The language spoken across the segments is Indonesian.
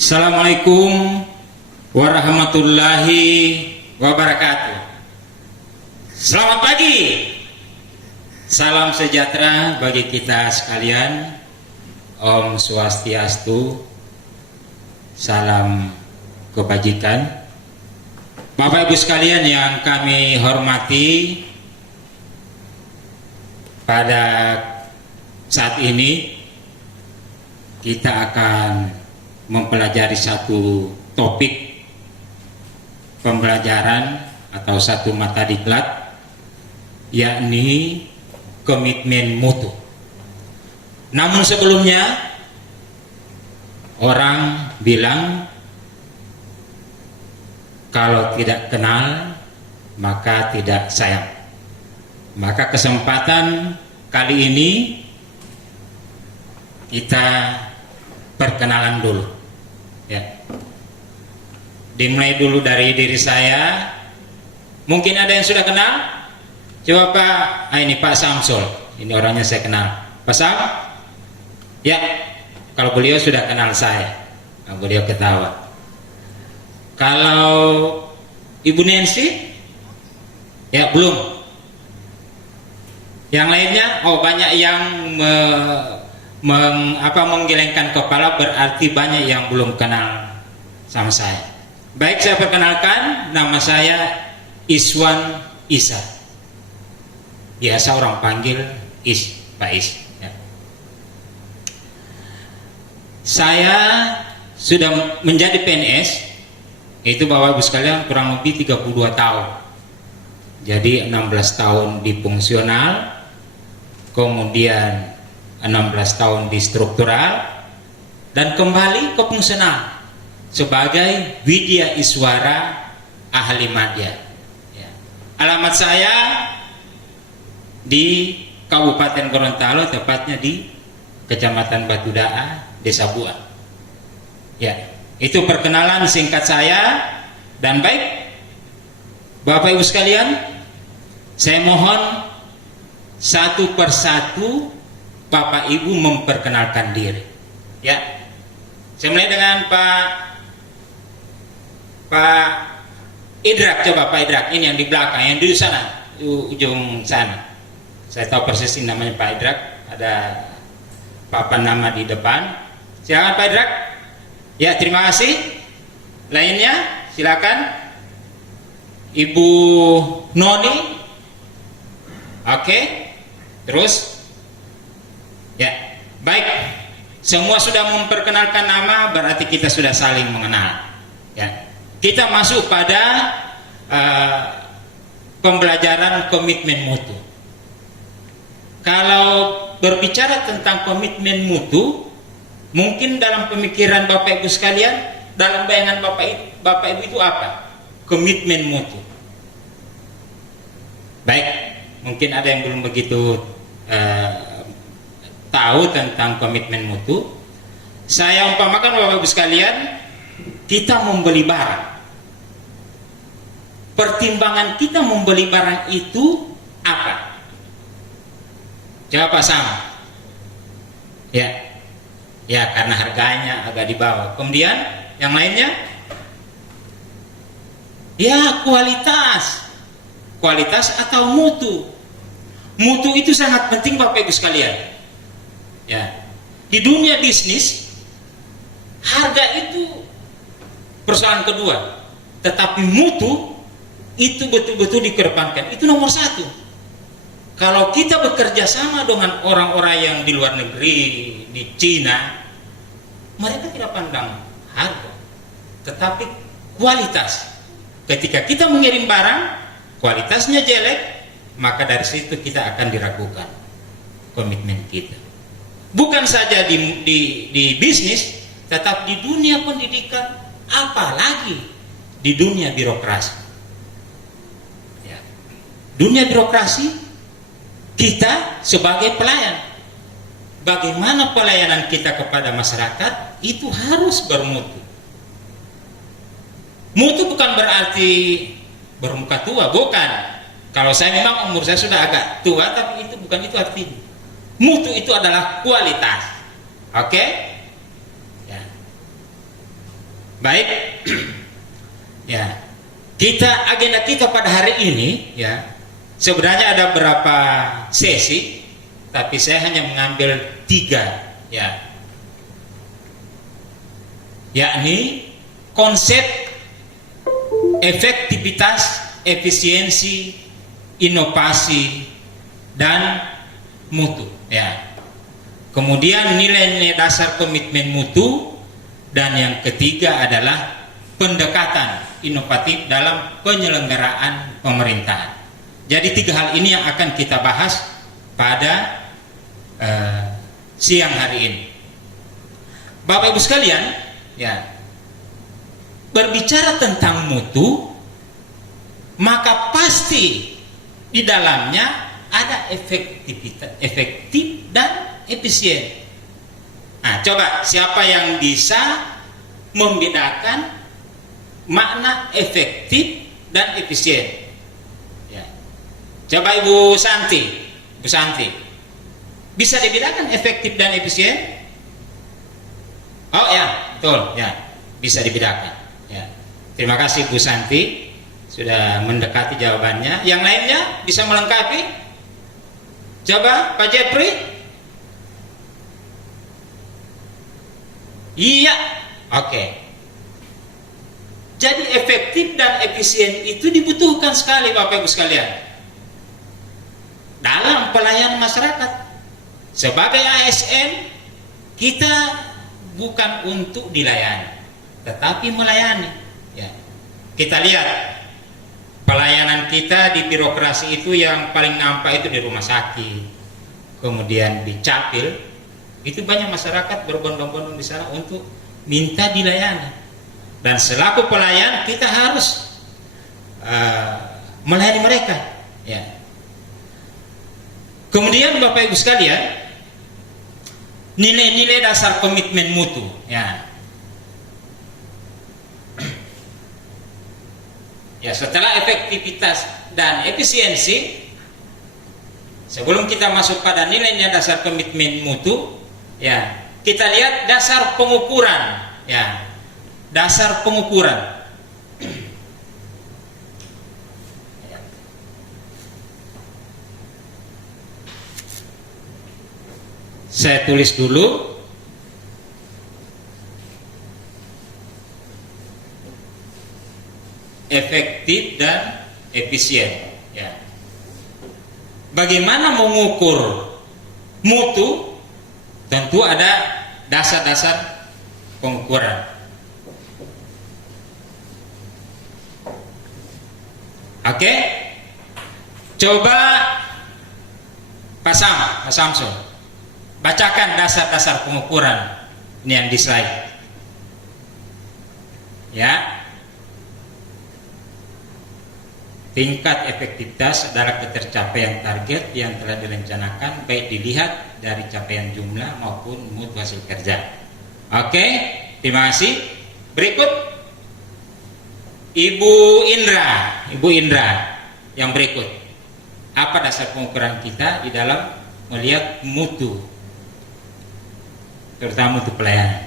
Assalamualaikum warahmatullahi wabarakatuh. Selamat pagi. Salam sejahtera bagi kita sekalian. Om Swastiastu. Salam kebajikan. Bapak Ibu sekalian yang kami hormati, pada saat ini kita akan mempelajari satu topik pembelajaran atau satu mata diklat, yakni komitmen mutu. Namun sebelumnya, orang bilang kalau tidak kenal maka tidak sayang. Maka kesempatan kali ini kita perkenalan dulu. Ya. Dimulai dulu dari diri saya. Mungkin ada yang sudah kenal. Coba Pak, ini Pak Samsul. Ini orangnya saya kenal. Pak Sam? Ya. Kalau beliau sudah kenal saya. Nah, beliau ketawa. Kalau Ibu Nancy? Ya, belum. Yang lainnya? Oh, banyak yang menggelengkan kepala, berarti banyak yang belum kenal sama saya. Baik, saya perkenalkan, nama saya Iswan Isa. Biasa orang panggil Is, Pak Is. Ya. Saya sudah menjadi PNS, itu Bapak Ibu sekalian kurang lebih 32 tahun. Jadi 16 tahun di fungsional, kemudian 16 tahun di struktural, dan kembali ke fungsional sebagai Widya Iswara ahli madya. Ya. Alamat saya di Kabupaten Gorontalo, tepatnya di Kecamatan Batu Daa, Desa Buah. Ya, itu perkenalan singkat saya. Dan baik, Bapak Ibu sekalian, saya mohon satu persatu Bapak Ibu memperkenalkan diri. Ya, saya mulai dengan Pak Idrak. Coba Pak Idrak, ini yang di belakang, yang di sana, ujung sana. Saya tahu persis namanya Pak Idrak. Ada papan nama di depan. Silakan Pak Idrak. Ya, terima kasih. Lainnya, silakan Ibu Noni. Oke, terus. Ya, baik. Semua sudah memperkenalkan nama, berarti kita sudah saling mengenal. Ya, kita masuk pada pembelajaran komitmen mutu. Kalau berbicara tentang komitmen mutu, mungkin dalam pemikiran Bapak Ibu sekalian, dalam bayangan Bapak Ibu itu apa? Komitmen mutu. Baik, mungkin ada yang belum begitu tahu tentang komitmen mutu. Saya umpamakan Bapak Ibu sekalian, kita membeli barang. Pertimbangan kita membeli barang itu apa? Jawab sama. Ya, ya karena harganya agak di bawah. Kemudian yang lainnya, ya kualitas atau mutu. Mutu itu sangat penting Bapak Ibu sekalian. Ya, di dunia bisnis harga itu persoalan kedua, tetapi mutu itu betul-betul dikedepankan. Itu nomor satu. Kalau kita bekerja sama dengan orang-orang yang di luar negeri, di Cina, mereka tidak pandang harga, tetapi kualitas. Ketika kita mengirim barang, kualitasnya jelek, maka dari situ kita akan diragukan komitmen kita. Bukan saja di bisnis, tetap di dunia pendidikan, apalagi di dunia birokrasi. Ya. Dunia birokrasi, kita sebagai pelayan, bagaimana pelayanan kita kepada masyarakat itu harus bermutu. Mutu bukan berarti bermuka tua, bukan. Kalau saya memang umur saya sudah agak tua, tapi itu bukan itu artinya. Mutu itu adalah kualitas. Oke? Ya. Baik. Ya. Agenda kita pada hari ini ya, sebenarnya ada beberapa sesi, tapi saya hanya mengambil 3 ya. Yakni konsep efektivitas, efisiensi, inovasi, dan mutu ya. Kemudian nilai-nilai dasar komitmen mutu, dan yang ketiga adalah pendekatan inovatif dalam penyelenggaraan pemerintahan. Jadi 3 hal ini yang akan kita bahas pada siang hari ini. Bapak Ibu sekalian, ya, berbicara tentang mutu, maka pasti di dalamnya ada efektivitas, efektif dan efisien. Nah, coba siapa yang bisa membedakan makna efektif dan efisien? Ya. Coba Ibu Santi, bisa dibedakan efektif dan efisien? Oh ya, betul ya, bisa dibedakan. Ya. Terima kasih Bu Santi sudah mendekati jawabannya. Yang lainnya bisa melengkapi? Coba Pak Jepri. Iya, oke. Jadi efektif dan efisien itu dibutuhkan sekali Bapak Ibu sekalian dalam pelayanan masyarakat. Sebagai ASN, kita bukan untuk dilayani, tetapi melayani. Ya. Kita lihat pelayanan kita di birokrasi itu yang paling nampak itu di rumah sakit, kemudian di capil, itu banyak masyarakat berbondong-bondong di sana untuk minta dilayani. Dan selaku pelayan kita harus melayani mereka. Ya. Kemudian Bapak Ibu sekalian, nilai-nilai dasar komitmen mutu. Ya. Ya, setelah efektivitas dan efisiensi, sebelum kita masuk pada nilai-nilai dasar komitmen mutu, ya, kita lihat dasar pengukuran. Ya. Dasar pengukuran. Saya tulis dulu. Efektif dan efisien. Ya. Bagaimana mengukur mutu? Tentu ada dasar-dasar pengukuran. Oke, coba Pak Samsul bacakan dasar-dasar pengukuran ini yang di slide. Ya, tingkat efektivitas adalah ketercapaian target yang telah direncanakan, baik dilihat dari capaian jumlah maupun mutu hasil kerja. Oke, terima kasih. Berikut Ibu Indra yang berikut. Apa dasar pengukuran kita di dalam melihat mutu, terutama mutu pelayanan?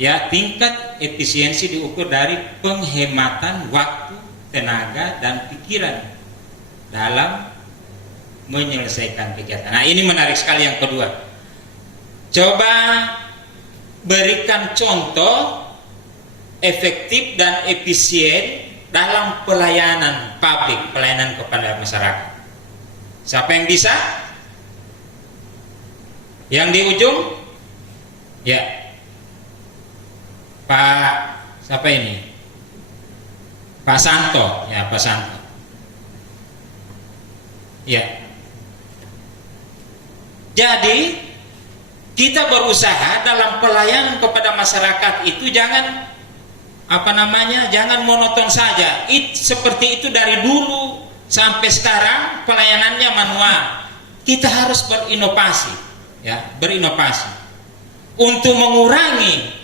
Ya, tingkat efisiensi diukur dari penghematan waktu, tenaga, dan pikiran dalam menyelesaikan kegiatan. Nah, ini menarik sekali yang kedua. Coba berikan contoh efektif dan efisien dalam pelayanan publik, pelayanan kepada masyarakat. Siapa yang bisa? Yang di ujung? Ya, Pak siapa ini? Pak Santo. Ya, Pak Santo. Ya. Jadi kita berusaha dalam pelayanan kepada masyarakat itu jangan jangan monoton saja. Seperti itu dari dulu sampai sekarang pelayanannya manual. Kita harus berinovasi, ya, berinovasi untuk mengurangi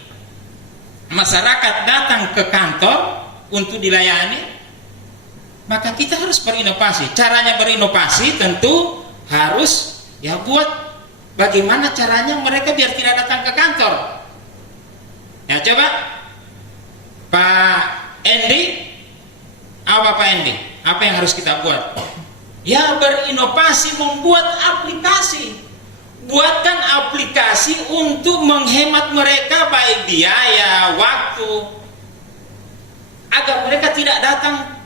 masyarakat datang ke kantor untuk dilayani. Maka kita harus berinovasi. Caranya berinovasi tentu harus ya buat bagaimana caranya mereka biar tidak datang ke kantor. Ya, coba Pak Endi, apa Pak Endi? Apa yang harus kita buat? Ya, berinovasi, membuat aplikasi. Buatkan aplikasi untuk menghemat mereka baik biaya, waktu, agar mereka tidak datang,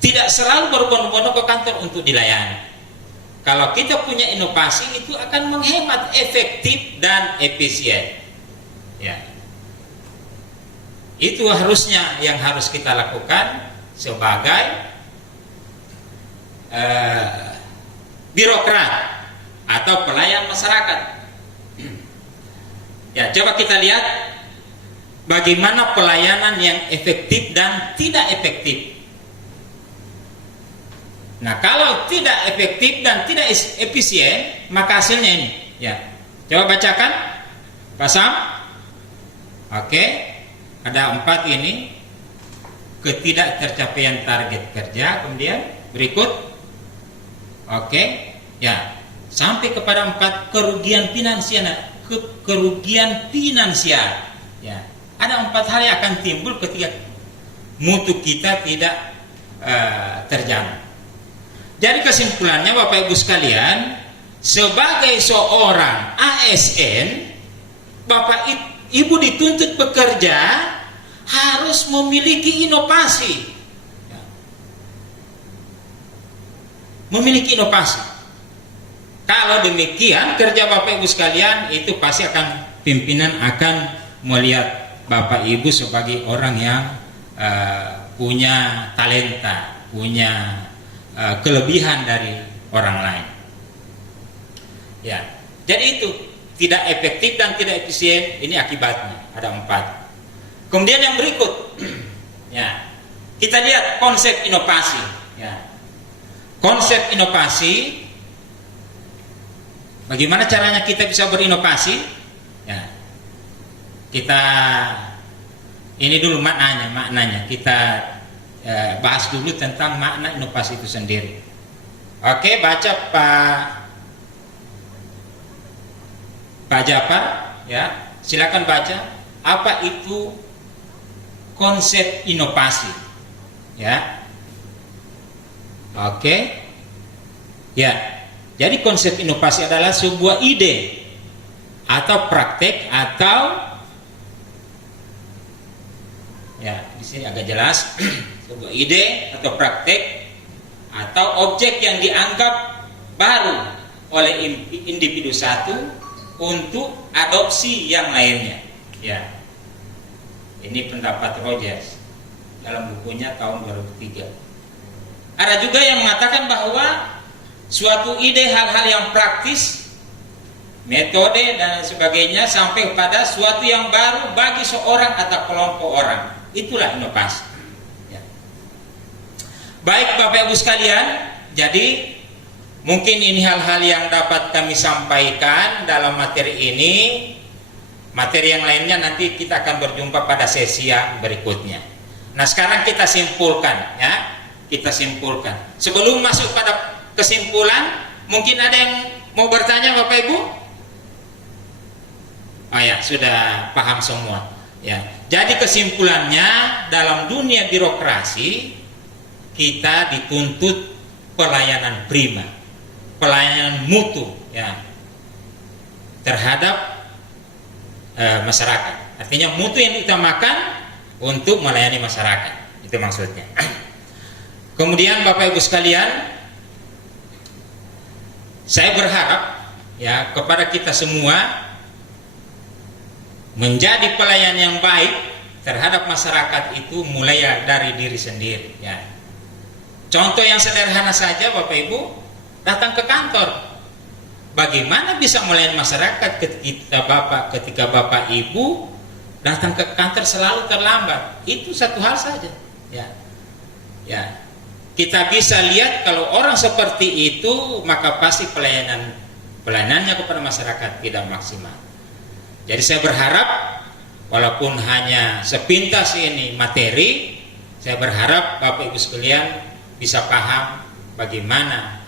tidak selalu berbondong-bondong ke kantor untuk dilayani. Kalau kita punya inovasi, itu akan menghemat, efektif dan efisien. Ya. Itu harusnya yang harus kita lakukan sebagai birokrat atau pelayan masyarakat. Ya, coba kita lihat bagaimana pelayanan yang efektif dan tidak efektif. Nah, kalau tidak efektif dan tidak efisien, maka hasilnya ini. Ya, coba bacakan, Pak Sam. Oke, ada 4 ini: ketidaktercapaian target kerja, kemudian berikut. Oke, ya. Sampai kepada 4 kerugian finansial. Kerugian finansial. Ya, ada 4 hal yang akan timbul ketika mutu kita tidak terjamin. Jadi kesimpulannya, Bapak Ibu sekalian, sebagai seorang ASN, Bapak Ibu dituntut bekerja harus memiliki inovasi. Ya. Memiliki inovasi. Kalau demikian, kerja Bapak Ibu sekalian itu pasti akan, pimpinan akan melihat Bapak Ibu sebagai orang yang punya talenta, punya kelebihan dari orang lain. Ya, jadi itu tidak efektif dan tidak efisien. Ini akibatnya ada 4. Kemudian yang berikut, ya, kita lihat konsep inovasi. Ya, konsep inovasi. Bagaimana caranya kita bisa berinovasi? Ya, kita ini dulu maknanya. Kita bahas dulu tentang makna inovasi itu sendiri. Oke, baca Pak Jafar, ya, silakan baca apa itu konsep inovasi, ya. Oke, ya. Jadi konsep inovasi adalah sebuah ide atau praktek atau, ya, di sini agak jelas, sebuah ide atau praktek atau objek yang dianggap baru oleh individu satu untuk adopsi yang lainnya. Ya, ini pendapat Rogers dalam bukunya tahun 2003. Ada juga yang mengatakan bahwa suatu ide, hal-hal yang praktis, metode dan sebagainya, sampai pada suatu yang baru bagi seorang atau kelompok orang, itulah inovasi. Ya. Baik Bapak Ibu sekalian, jadi mungkin ini hal-hal yang dapat kami sampaikan dalam materi ini. Materi yang lainnya nanti kita akan berjumpa pada sesi yang berikutnya. Nah, sekarang kita simpulkan, ya, kita simpulkan. Sebelum masuk pada kesimpulan, mungkin ada yang mau bertanya Bapak Ibu? Oh ya, sudah paham semua. Ya, jadi kesimpulannya, dalam dunia birokrasi kita dituntut pelayanan prima, pelayanan mutu, ya, terhadap masyarakat. Artinya mutu yang diutamakan untuk melayani masyarakat. Itu maksudnya. Kemudian Bapak Ibu sekalian, saya berharap, ya, kepada kita semua menjadi pelayan yang baik terhadap masyarakat itu mulai dari diri sendiri. Ya. Contoh yang sederhana saja, Bapak Ibu, datang ke kantor. Bagaimana bisa melayani masyarakat ketika Bapak Ibu datang ke kantor selalu terlambat? Itu satu hal saja. Ya, ya. Kita bisa lihat kalau orang seperti itu, maka pasti pelayanannya kepada masyarakat tidak maksimal. Jadi saya berharap, walaupun hanya sepintas ini materi, saya berharap Bapak Ibu sekalian bisa paham bagaimana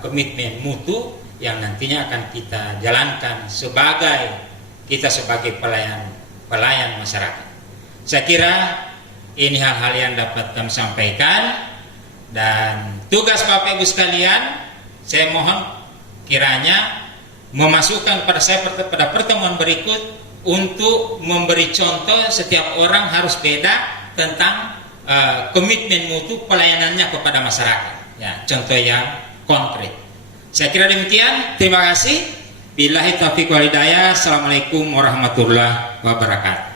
komitmen mutu yang nantinya akan kita jalankan sebagai pelayan masyarakat. Saya kira ini hal-hal yang dapat kami sampaikan, dan tugas Bapak Ibu sekalian, saya mohon kiranya memasukkan pada saya pada pertemuan berikut untuk memberi contoh. Setiap orang harus beda tentang komitmen mutu pelayanannya kepada masyarakat, ya, contoh yang konkret. Saya kira demikian. Terima kasih. Billahi taufiq wal hidayah. Assalamualaikum warahmatullahi wabarakatuh.